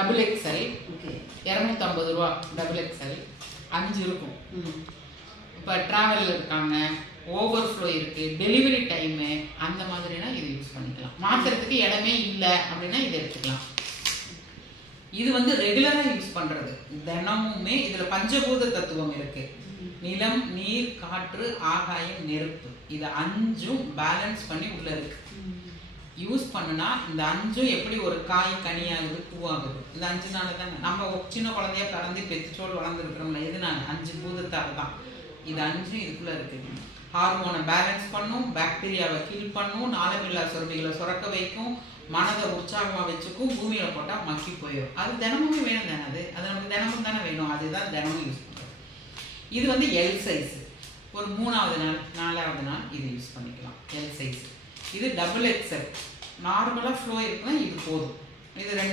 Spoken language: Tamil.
டபுள் எக்ஸ்எல் 250 ரூபா. டபுள் எக்ஸ்எல் 5 இருக்கும். இப்போ ட்ராவலில் இருக்காங்க, ஓவர்ஃப்ளோ இருக்கு, டெலிவரி டைமு, அந்த மாதிரினா இது யூஸ் பண்ணிக்கலாம். மாற்றுறதுக்கு இடமே இல்லை அப்படின்னா இதை எடுத்துக்கலாம். இது வந்து ரெகுலராக யூஸ் பண்ணுறது. தினமுமே இதில் பஞ்சபூத தத்துவம் இருக்கு. நிலம், நீர், காற்று, ஆகாயம், நெருப்பு. இது 5ம் பேலன்ஸ் பண்ணி உள்ள இருக்கு. யூஸ் பண்ணுனா இந்த 5ம் எப்படி ஒரு காய் கனியாகுது, பூவாகுது. இந்த 5 நாள் தானே நம்ம சின்ன குழந்தைய பிறந்து பெற்றோடு வளர்ந்துருக்கிறோம்ல, எதுனால 5 பூதத்தால் தான். இது 5ம் இதுக்குள்ள இருக்கு. ஹார்மோனை பேலன்ஸ் பண்ணும், பாக்டீரியாவை கீல் பண்ணும், நாளமில்லா சுரப்பிகளை சுரக்க வைக்கும், மனதை உற்சாகமாக வச்சுக்கும், பூமியில போட்டால் மக்கி போயிடும். அது தினமுமே வேணும் தானே, அது நமக்கு தினமும் தானே வேணும். அதுதான் தினமும் யூஸ் பண்ணுறது. இது வந்து எல் சைஸ். ஒரு 3வது நாள் 4வது நாள் இது யூஸ் பண்ணிக்கலாம். L size. இது டபுள் எக்ஸ்எல். நார்மலாக ஃப்ளோ இருக்குன்னா இது போதும். இது 2